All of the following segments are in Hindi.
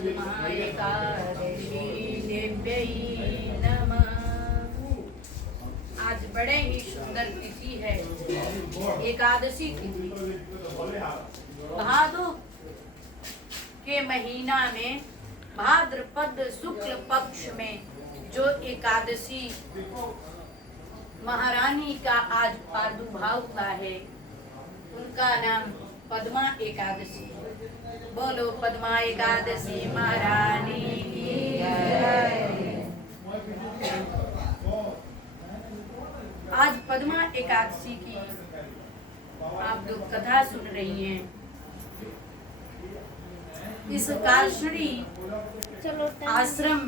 पद्मा एकादशी देव्यै नमः। आज बड़े ही सुंदर तिथि है, एकादशी तिथि। भादो के महीना में भाद्रपद शुक्ल पक्ष में जो एकादशी महारानी का आज प्रादुर्भाव हुआ है, उनका नाम पद्मा एकादशी। बोलो पद्मा एकादशी महारानी की जय। आज पद्मा एकादशी की आप लोग कथा सुन रही हैं। इस कारषणी आश्रम,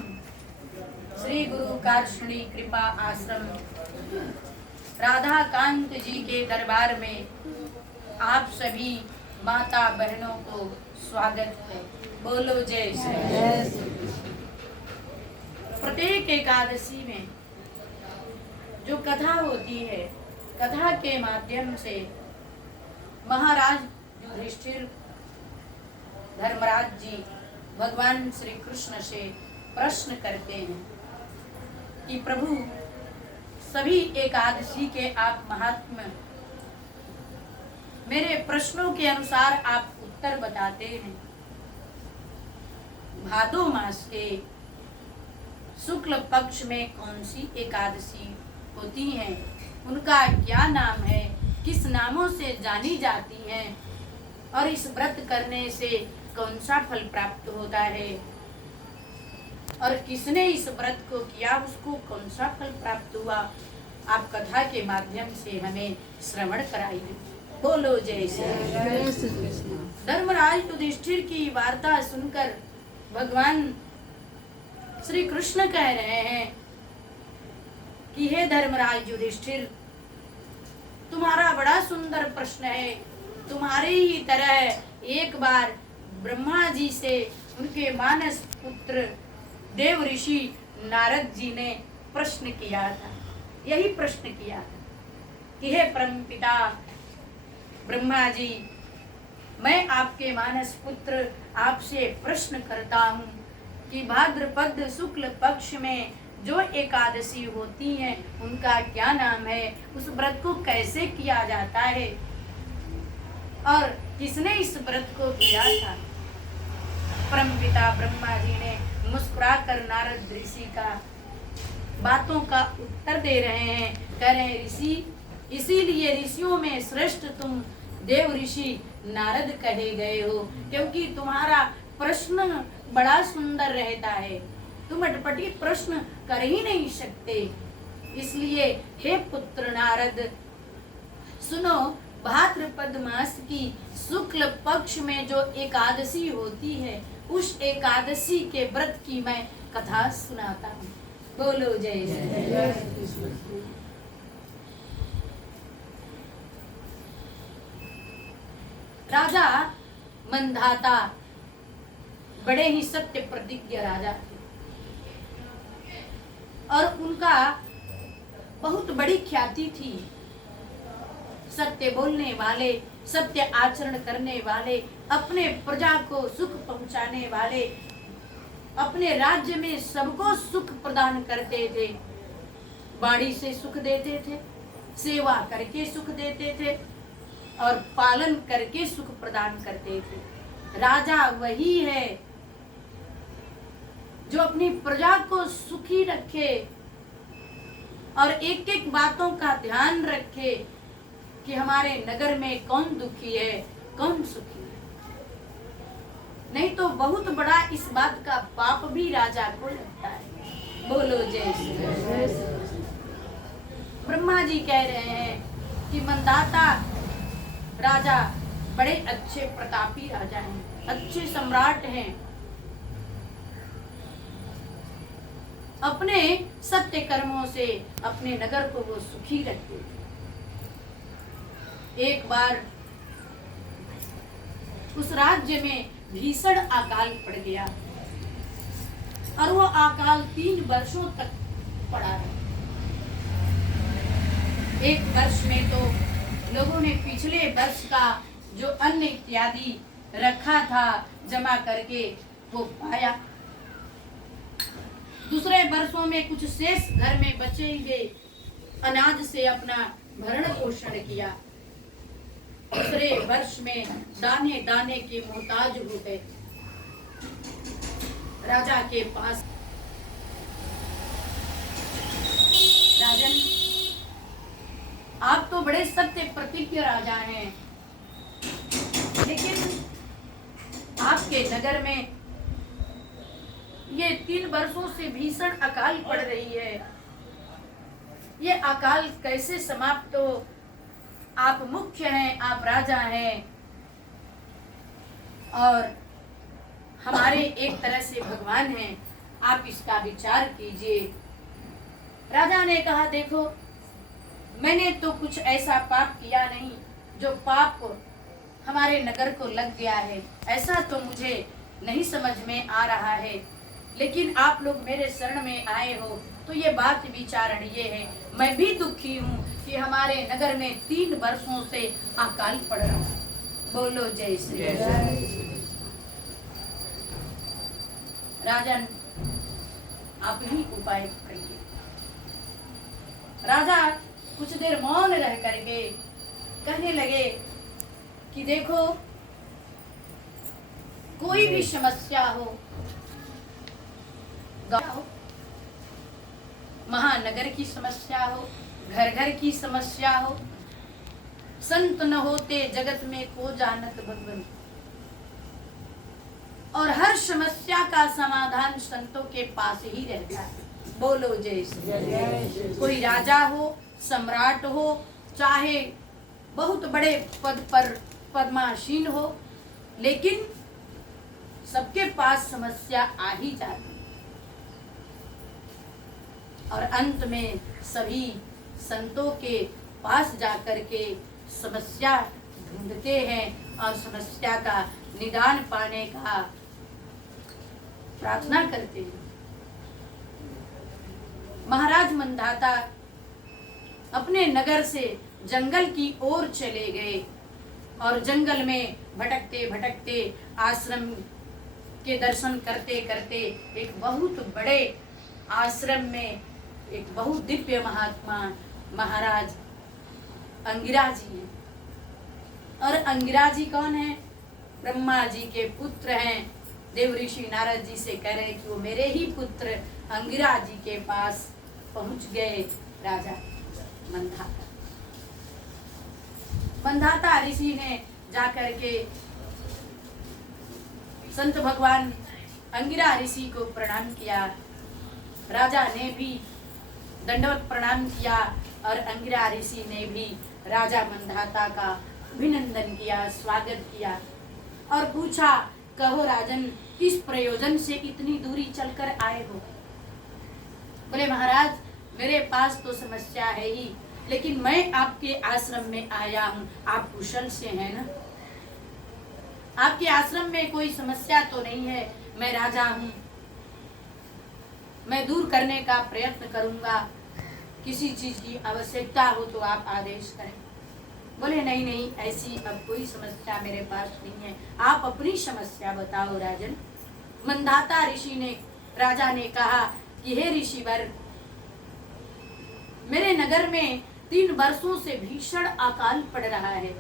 श्री गुरु कारषणी कृपा आश्रम राधा कांत जी के दरबार में आप सभी माता बहनों को स्वागत है। बोलो जय श्री। प्रत्येक एकादशी में जो कथा होती है, कथा के माध्यम से महाराज युधिष्ठिर धर्मराज जी भगवान श्री कृष्ण से प्रश्न करते हैं कि प्रभु, सभी एकादशी के आप महात्म्य मेरे प्रश्नों के अनुसार आप उत्तर बताते हैं। भादो मास के शुक्ल पक्ष में कौन सी एकादशी होती हैं, उनका क्या नाम है, किस नामों से जानी जाती हैं और इस व्रत करने से कौन सा फल प्राप्त होता है और किसने इस व्रत को किया उसको कौन सा फल प्राप्त हुआ, आप कथा के माध्यम से हमें श्रवण कराइए। बोलो जय श्री कृष्ण। धर्मराज युधिष्ठिर की वार्ता सुनकर भगवान श्री कृष्ण कह रहे हैं कि हे धर्मराज युधिष्ठिर, तुम्हारा बड़ा सुंदर प्रश्न है। तुम्हारे ही तरह एक बार ब्रह्मा जी से उनके मानस पुत्र देव ऋषि नारद जी ने प्रश्न किया था। यही प्रश्न किया था कि हे परमपिता ब्रह्मा जी, मैं आपके मानस पुत्र आपसे प्रश्न करता हूँ कि भाद्रपद शुक्ल पक्ष में जो एकादशी होती हैं उनका क्या नाम है, उस व्रत को कैसे किया जाता है और किसने इस व्रत को किया था। परमपिता ब्रह्मा जी ने मुस्कुराकर नारद ऋषि का बातों का उत्तर दे रहे हैं। कह रहे हैं, ऋषि, इसीलिए ऋषियों में श्रेष्ठ तुम देव ऋषि नारद कहे गए हो, क्योंकि तुम्हारा प्रश्न बड़ा सुंदर रहता है। तुम अटपटी प्रश्न कर ही नहीं सकते। इसलिए हे पुत्र नारद, सुनो, भाद्रपद मास की शुक्ल पक्ष में जो एकादशी होती है, उस एकादशी के व्रत की मैं कथा सुनाता हूँ। बोलो जय श्री। राजा मंधाता बड़े ही सत्य प्रतिज्ञ राजा थे और उनका बहुत बड़ी ख्याति थी। सत्य बोलने वाले, सत्य आचरण करने वाले, अपने प्रजा को सुख पहुंचाने वाले, अपने राज्य में सबको सुख प्रदान करते थे। वाणी से सुख देते थे, सेवा करके सुख देते थे और पालन करके सुख प्रदान करते थे। राजा वही है जो अपनी प्रजा को सुखी रखे और एक एक बातों का ध्यान रखे कि हमारे नगर में कौन दुखी है, कौन सुखी है। नहीं तो बहुत बड़ा इस बात का पाप भी राजा को लगता है। बोलो जय श्री कृष्ण। ब्रह्मा जी कह रहे हैं कि मंदाता राजा बड़े अच्छे प्रतापी राजा हैं, अच्छे सम्राट हैं। अपने सत्य कर्मों से अपने नगर को वो सुखी रखते थे। एक बार उस राज्य में भीषण अकाल पड़ गया और वो अकाल 3 वर्षों तक पड़ा रहा। एक वर्ष में तो लोगों ने पिछले वर्ष का जो अन्न इत्यादि रखा था जमा करके, वो पाया। दूसरे वर्षों में कुछ शेष घर में बचे हुए अनाज से अपना भरण पोषण किया। दूसरे वर्ष में दाने दाने के मोहताज हो गए। राजा के पास, राजन आप तो बड़े सत्य प्रतिज्ञ राजा हैं, लेकिन आपके नगर में ये 3 वर्षों से भीषण अकाल पड़ रही है। ये अकाल कैसे समाप्त हो? आप मुख्य हैं, आप राजा हैं और हमारे एक तरह से भगवान हैं, आप इसका विचार कीजिए। राजा ने कहा, देखो मैंने तो कुछ ऐसा पाप किया नहीं जो पाप हमारे नगर को लग गया है, ऐसा तो मुझे नहीं समझ में आ रहा है, लेकिन आप लोग मेरे शरण में आए हो तो ये बात विचारण ये है, मैं भी दुखी हूँ कि हमारे नगर में 3 वर्षों से अकाल पड़ रहा है। बोलो जय श्री राम। राजन आप ही उपाय करिए। राजा कुछ देर मौन रह करके कहने लगे कि देखो कोई भी समस्या हो, महानगर की समस्या हो, घर घर की समस्या हो, संत न होते जगत में को जानत भगवन। और हर समस्या का समाधान संतों के पास ही रहता है। बोलो जय श्री। कोई राजा हो, सम्राट हो, चाहे बहुत बड़े पद पर पद्मासीन हो, लेकिन सबके पास समस्या आ ही जाती है और अंत में सभी संतों के पास जाकर के समस्या ढूंढते हैं और समस्या का निदान पाने का प्रार्थना करते हैं। महाराज मंधाता अपने नगर से जंगल की ओर चले गए और जंगल में भटकते भटकते आश्रम के दर्शन करते करते एक बहुत बड़े आश्रम में एक बहुत दिव्य महात्मा महाराज अंगिरा जी हैं। और अंगिरा जी कौन है? ब्रह्मा जी के पुत्र हैं। देव ऋषि नारद जी से कह रहे कि वो मेरे ही पुत्र अंगिरा जी के पास पहुंच गए। राजा मंधाता, मंधाता ऋषि ने जाकर के संत भगवान अंगिरा ऋषि को प्रणाम किया। राजा ने भी दंडवत प्रणाम किया और अंगिरा ऋषि ने भी राजा मंधाता का अभिनंदन किया, स्वागत किया और पूछा, कहो राजन किस प्रयोजन से इतनी दूरी चलकर आए हो? बोले महाराज मेरे पास तो समस्या है ही, लेकिन मैं आपके आश्रम में आया हूँ, आप कुशल से हैं ना? आपके आश्रम में कोई समस्या तो नहीं है? मैं राजा हूँ, मैं दूर करने का प्रयत्न करूंगा, किसी चीज की आवश्यकता हो तो आप आदेश करें। बोले नहीं नहीं, ऐसी अब कोई समस्या मेरे पास नहीं है, आप अपनी समस्या बताओ राजन। मंधाता ऋषि ने, राजा ने कहा कि हे ऋषिवर, मेरे नगर में 3 वर्षों से भीषण अकाल पड़ रहा है,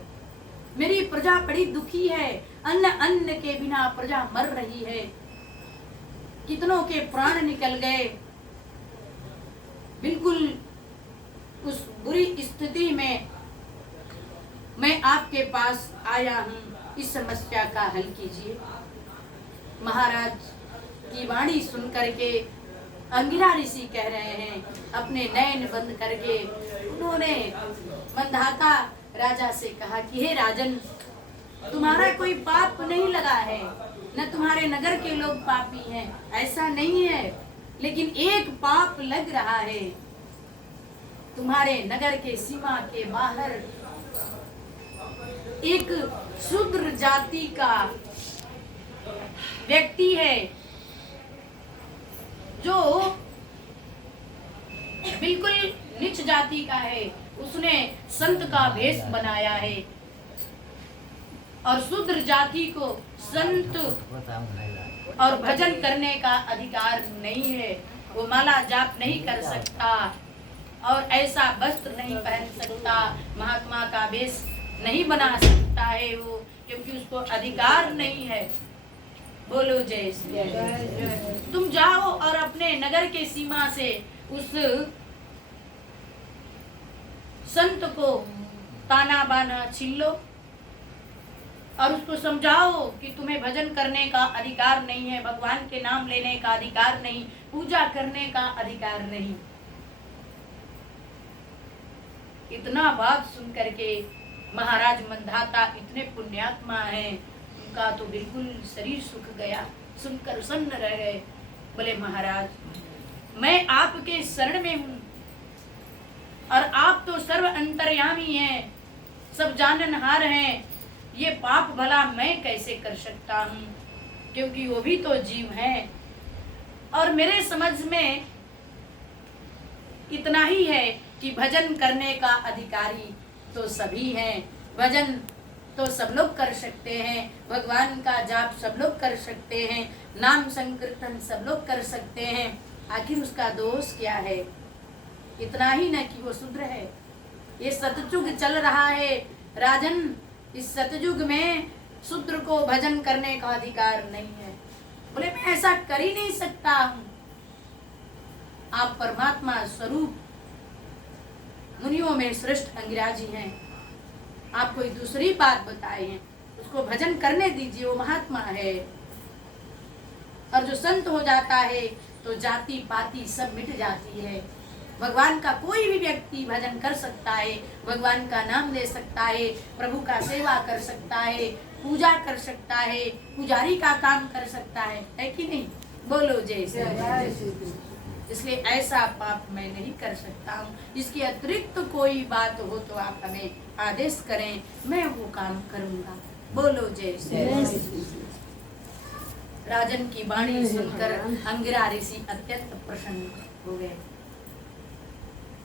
मेरी प्रजा बड़ी दुखी है, अन्न के बिना प्रजा मर रही है, कितनों के प्राण निकल गए। बिल्कुल उस बुरी स्थिति में मैं आपके पास आया हूँ, इस समस्या का हल कीजिए। महाराज की वाणी सुन करके अंगिरा ऋषि कह रहे हैं, अपने नयन बंद करके उन्होंने मंधाता राजा से कहा कि हे राजन, तुम्हारा कोई पाप नहीं लगा है, न तुम्हारे नगर के लोग पापी हैं, ऐसा नहीं है, लेकिन एक पाप लग रहा है। तुम्हारे नगर के सीमा के बाहर एक शूद्र जाति का व्यक्ति है जो बिल्कुल नीच जाति का है, उसने संत का वेश बनाया है और शूद्र जाति को संत और भजन करने का अधिकार नहीं है। वो माला जाप नहीं कर सकता और ऐसा वस्त्र नहीं पहन सकता, महात्मा का वेश नहीं बना सकता है वो, क्योंकि उसको अधिकार नहीं है। बोलो जय श्री राम। तुम जाओ और अपने नगर के सीमा से उस संत को ताना बाना छीन लो और उसको समझाओ कि तुम्हें भजन करने का अधिकार नहीं है, भगवान के नाम लेने का अधिकार नहीं, पूजा करने का अधिकार नहीं। इतना बात सुन करके महाराज मंधाता इतने पुण्यात्मा हैं, उनका तो बिल्कुल शरीर सूख गया, सुनकर सन्न रह गए। बोले महाराज, मैं आपके शरण में हूँ और आप तो सर्व अंतर्यामी हैं, सब जाननहार हैं, ये पाप भला मैं कैसे कर सकता हूँ, क्योंकि वो भी तो जीव हैं। और मेरे समझ में इतना ही है कि भजन करने का अधिकारी तो सभी हैं, भजन तो सब लोग कर सकते हैं, भगवान का जाप सब लोग कर सकते हैं, नाम संकीर्तन सब लोग कर सकते हैं, आखिर उसका दोष क्या है? इतना ही न कि वो शूद्र है। ये सतयुग चल रहा है राजन, इस सतयुग में शूद्र को भजन करने का अधिकार नहीं है। बोले मैं ऐसा कर ही नहीं सकता हूँ। आप परमात्मा स्वरूप मुनियों में श्रेष्ठ अंगिराजी हैं, आप कोई दूसरी बात बताए हैं, उसको भजन करने दीजिए, वो महात्मा है। और जो संत हो जाता है तो जाति पाति सब मिट जाती है। भगवान का कोई भी व्यक्ति भजन कर सकता है, भगवान का नाम ले सकता है, प्रभु का सेवा कर सकता है, पूजा कर सकता है, पुजारी का काम कर सकता है कि नहीं? बोलो जय श्री राम। इसलिए ऐसा पाप मैं नहीं कर सकता हूँ। इसके अतिरिक्त तो कोई बात हो तो आप हमें आदेश करें, मैं वो काम करूँगा। बोलो जय श्री राम। राजन की वाणी सुनकर अंगिरा ऋषि अत्यंत प्रसन्न हो गए।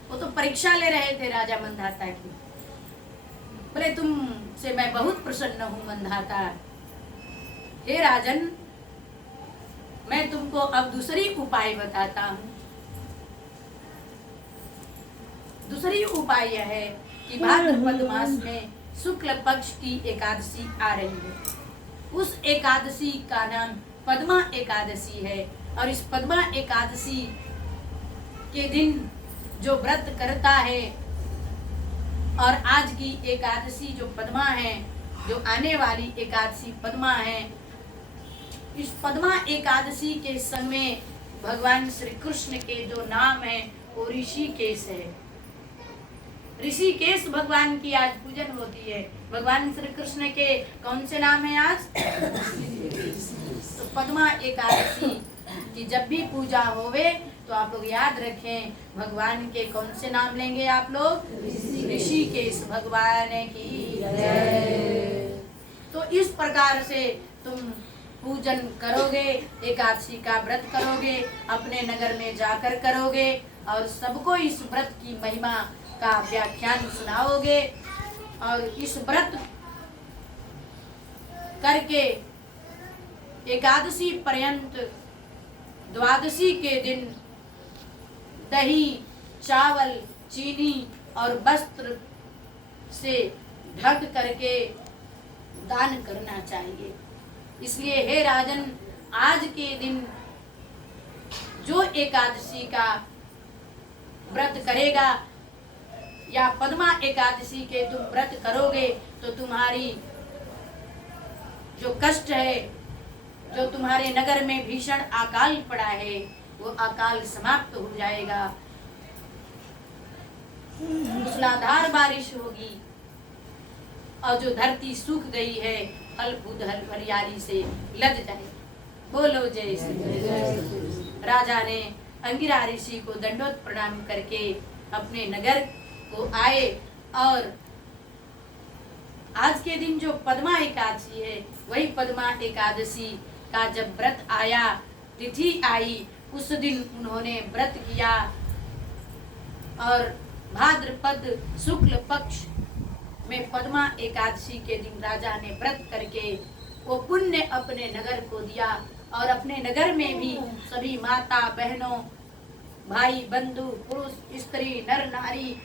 वो तो परीक्षा ले रहे थे राजा मंधाता की। बोले तुमसे मैं बहुत प्रसन्न हूँ मंधाता। हे राजन, मैं तुमको अब दूसरी उपाय बताता हूँ। दूसरी उपाय यह है कि भाद्रपद मास में शुक्ल पक्ष की एकादशी आ रही है। उस एकादशी का नाम पद्मा एकादशी है और इस पद्मा एकादशी के दिन जो व्रत करता है और आज की एकादशी जो पद्मा है, जो आने वाली एकादशी पद्मा है, इस पद्मा एकादशी के समय भगवान श्री कृष्ण के जो नाम है वो ऋषिकेश है। ऋषिकेश भगवान की आज पूजन होती है। भगवान श्री कृष्ण के कौन से नाम है आज? तो पद्मा एकादशी की जब भी पूजा होवे तो आप लोग याद रखें, भगवान के कौन से नाम लेंगे आप लोग? ऋषिकेश भगवान की जय। तो इस प्रकार से तुम पूजन करोगे, एकादशी का व्रत करोगे, अपने नगर में जाकर करोगे और सबको इस व्रत की महिमा का व्याख्यान सुनाओगे और इस व्रत करके एकादशी पर्यंत द्वादशी के दिन दही, चावल, चीनी और वस्त्र से ढक करके दान करना चाहिए। इसलिए हे राजन, आज के दिन जो एकादशी का व्रत करेगा या पद्मा एकादशी के तुम व्रत करोगे तो तुम्हारी जो कष्ट है, जो तुम्हारे नगर में भीषण अकाल पड़ा है, वो अकाल समाप्त हो जाएगा। मूसलाधार बारिश होगी और जो धरती सूख गई है फल फूल हरियाली से लद जाएगी। बोलो जय श्री राम। राजा ने अंगिरा ऋषि को दंडोत प्रणाम करके अपने नगर को आए और आज के दिन जो पद्मा एकादशी है, वही पद्मा एकादशी का जब व्रत आया, तिथि आई, उस दिन उन्होंने व्रत किया और भाद्रपद शुक्ल पक्ष में पद्मा एकादशी के दिन राजा ने व्रत करके वो पुण्य अपने नगर को दिया और अपने नगर में भी सभी माता बहनों, भाई बंधु, पुरुष स्त्री, नर नारी,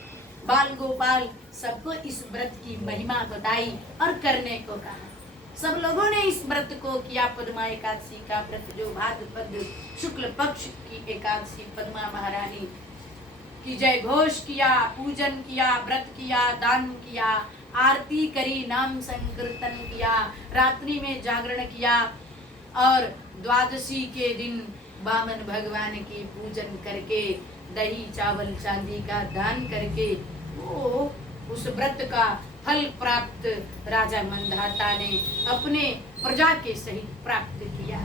बाल गोपाल सबको इस व्रत की महिमा बताई और करने को कहा। सब लोगों ने इस व्रत को किया। पद्मा एकादशी का व्रत जो भाद्रपद शुक्ल पक्ष की एकादशी, पद्मा महारानी की जय घोष किया, पूजन किया, व्रत किया, दान किया, आरती करी, नाम संकीर्तन किया, रात्रि में जागरण किया और द्वादशी के दिन वामन भगवान की पूजन करके दही चावल चांदी का दान करके वो उस व्रत का फल प्राप्त राजा मंधाता ने अपने प्रजा के सहित प्राप्त किया।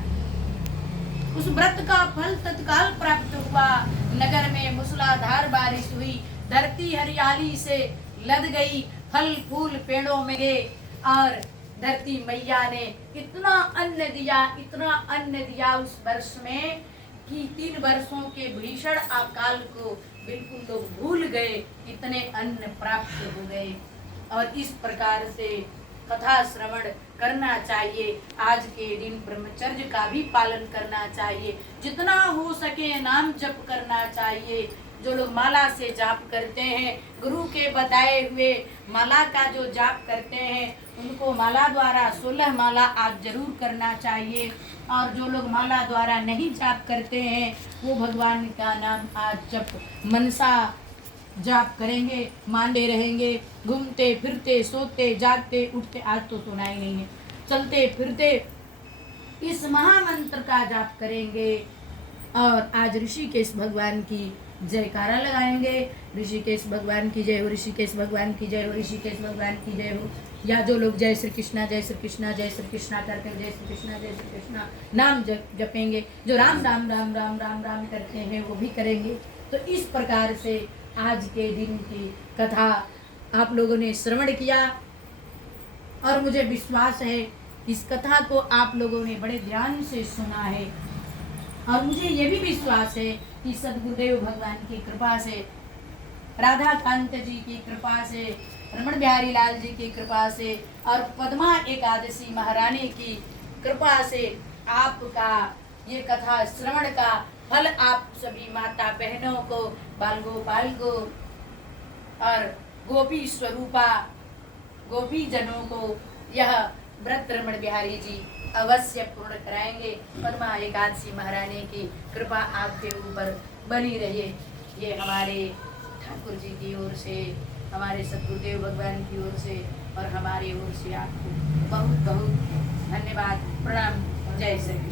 उस व्रत का फल तत्काल प्राप्त हुआ। नगर में मूसलाधार बारिश हुई, धरती हरियाली से लद गई, फल फूल पेड़ों में गए और धरती मैया ने इतना अन्न दिया, इतना अन्न दिया उस वर्ष में कि 3 वर्षों के भीषण अकाल को बिल्कुल लोग भूल गए, इतने अन्न प्राप्त हो गए। और इस प्रकार से कथा श्रवण करना चाहिए। आज के दिन ब्रह्मचर्य का भी पालन करना चाहिए, जितना हो सके नाम जप करना चाहिए। जो लोग माला से जाप करते हैं, गुरु के बताए हुए माला का जो जाप करते हैं, उनको माला द्वारा 16 माला आज जरूर करना चाहिए। और जो लोग माला द्वारा नहीं जाप करते हैं, वो भगवान का नाम आज जप मनसा जाप करेंगे, मानते रहेंगे, घूमते फिरते सोते जागते उठते, आज तो सुना ही नहीं है, चलते फिरते इस महामंत्र का जाप करेंगे। और आज ऋषिकेश भगवान की जयकारा लगाएंगे, ऋषिकेश भगवान की जय हो, ऋषिकेश भगवान की जय हो, ऋषिकेश भगवान की जय हो। या जो लोग जय श्री कृष्णा जय श्री कृष्णा जय श्री कृष्णा करके जय श्री कृष्णा जय श्री कृष्णा नाम जपेंगे, जो राम राम राम राम राम राम करते हैं वो भी करेंगे। तो इस प्रकार से आज के दिन की कथा आप लोगों ने श्रवण किया और मुझे विश्वास है इस कथा को आप लोगों ने बड़े ध्यान से सुना है। और मुझे ये भी विश्वास है कि सद्गुरुदेव भगवान की कृपा से, राधा कांत जी की कृपा से, रमण बिहारी लाल जी की कृपा से और पद्मा एकादशी महारानी की कृपा से आपका ये कथा श्रवण का फल आप सभी माता बहनों को, बाल गोपाल को और गोपी स्वरूपा गोपी जनों को यह व्रत रमण बिहारी जी अवश्य पूर्ण कराएंगे। पद्मा एकादशी महारानी की कृपा आपके ऊपर बनी रहे। ये हमारे ठाकुर जी की ओर से, हमारे सद्गुरुदेव भगवान की ओर से और हमारी ओर से आपको बहुत बहुत धन्यवाद, प्रणाम, जय श्री कृष्ण।